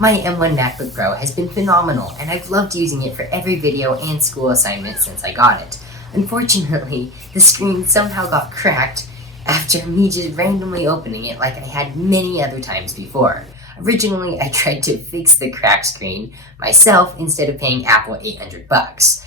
My M1 MacBook Pro has been phenomenal, and I've loved using it for every video and school assignment since I got it. Unfortunately, the screen somehow got cracked after me just randomly opening it like I had many other times before. Originally, I tried to fix the cracked screen myself instead of paying Apple $800.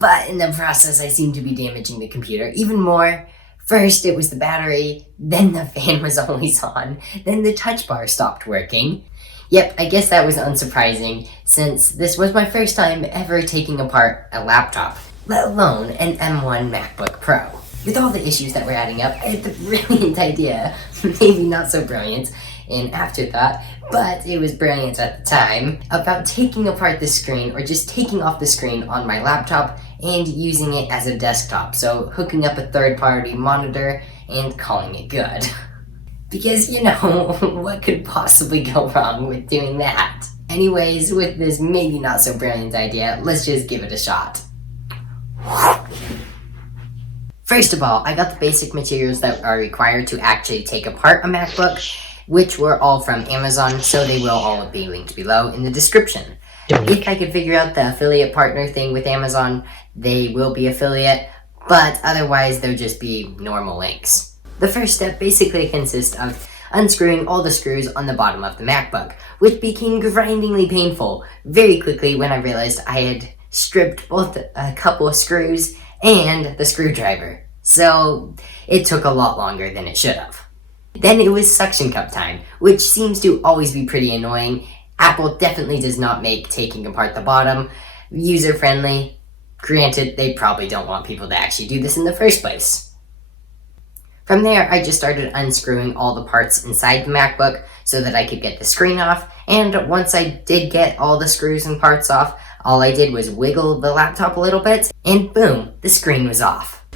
But in the process, I seemed to be damaging the computer even more. First, it was the battery, then the fan was always on, then the touch bar stopped working. Yep, I guess that was unsurprising, since this was my first time ever taking apart a laptop, let alone an M1 MacBook Pro. With all the issues that were adding up, I had the brilliant idea, maybe not so brilliant in afterthought, but it was brilliant at the time, about taking apart the screen or just taking off the screen on my laptop and using it as a desktop, so hooking up a third-party monitor and calling it good. Because, you know, what could possibly go wrong with doing that? Anyways, with this maybe not so brilliant idea, let's just give it a shot. First of all, I got the basic materials that are required to actually take apart a MacBook, which were all from Amazon, so they will all be linked below in the description. If I could figure out the affiliate partner thing with Amazon, they will be affiliate, but otherwise they'll just be normal links. The first step basically consists of unscrewing all the screws on the bottom of the MacBook, which became grindingly painful very quickly when I realized I had stripped both a couple of screws and the screwdriver. So it took a lot longer than it should have. Then it was suction cup time, which seems to always be pretty annoying. Apple definitely does not make taking apart the bottom user-friendly. Granted, they probably don't want people to actually do this in the first place. From there, I just started unscrewing all the parts inside the MacBook so that I could get the screen off, and once I did get all the screws and parts off, all I did was wiggle the laptop a little bit, and boom, the screen was off.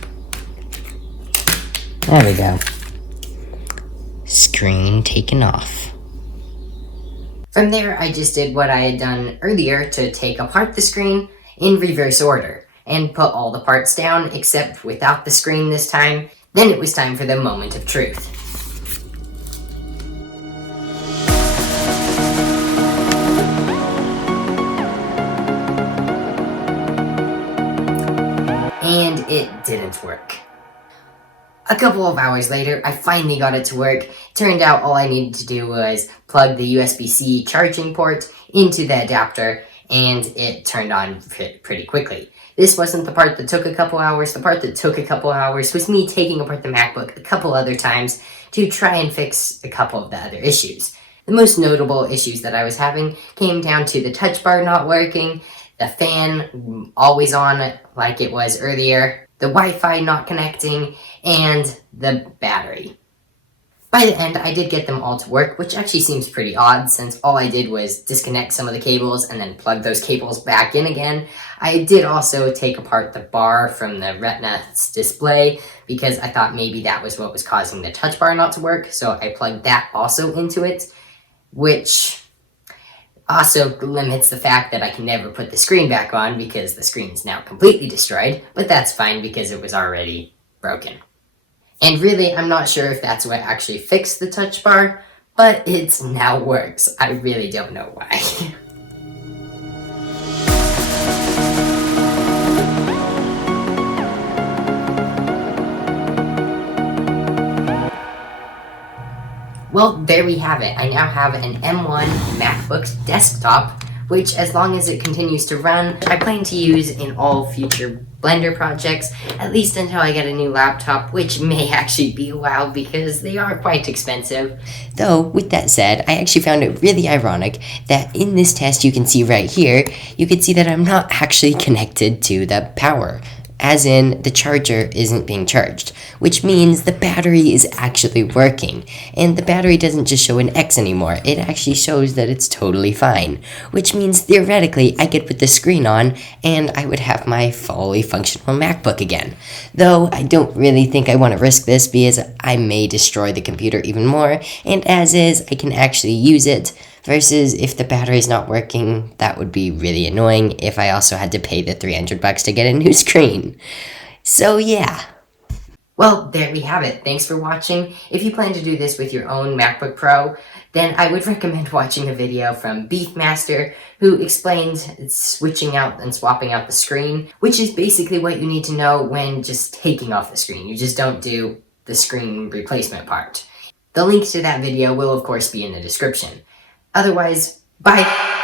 There we go. Screen taken off. From there, I just did what I had done earlier to take apart the screen in reverse order, and put all the parts down except without the screen this time. Then it was time for the moment of truth. And it didn't work. A couple of hours later, I finally got it to work. Turned out all I needed to do was plug the USB-C charging port into the adapter, and it turned on pretty quickly. This wasn't the part that took a couple hours. The part that took a couple hours was me taking apart the MacBook a couple other times to try and fix a couple of the other issues. The most notable issues that I was having came down to the touch bar not working, the fan always on like it was earlier, the Wi-Fi not connecting, and the battery. By the end, I did get them all to work, which actually seems pretty odd since all I did was disconnect some of the cables and then plug those cables back in again. I did also take apart the bar from the Retina display because I thought maybe that was what was causing the touch bar not to work, so I plugged that also into it, which also limits the fact that I can never put the screen back on because the screen is now completely destroyed, but that's fine because it was already broken. And really, I'm not sure if that's what actually fixed the touch bar, but it now works. I really don't know why. Well, there we have it. I now have an M1 MacBook desktop, which, as long as it continues to run, I plan to use in all future Blender projects, at least until I get a new laptop, which may actually be a while because they are quite expensive. Though, with that said, I actually found it really ironic that in this test you can see right here, you can see that I'm not actually connected to the power. As in, the charger isn't being charged, which means the battery is actually working, and the battery doesn't just show an X anymore, it actually shows that it's totally fine, which means theoretically I could put the screen on, and I would have my fully functional MacBook again. Though, I don't really think I want to risk this because I may destroy the computer even more, and as is, I can actually use it, versus if the battery's not working, that would be really annoying if I also had to pay the $300 to get a new screen. So yeah. Well, there we have it. Thanks for watching. If you plan to do this with your own MacBook Pro, then I would recommend watching a video from Beefmaster, who explains switching out and swapping out the screen, which is basically what you need to know when just taking off the screen. You just don't do the screen replacement part. The link to that video will of course be in the description. Otherwise, bye!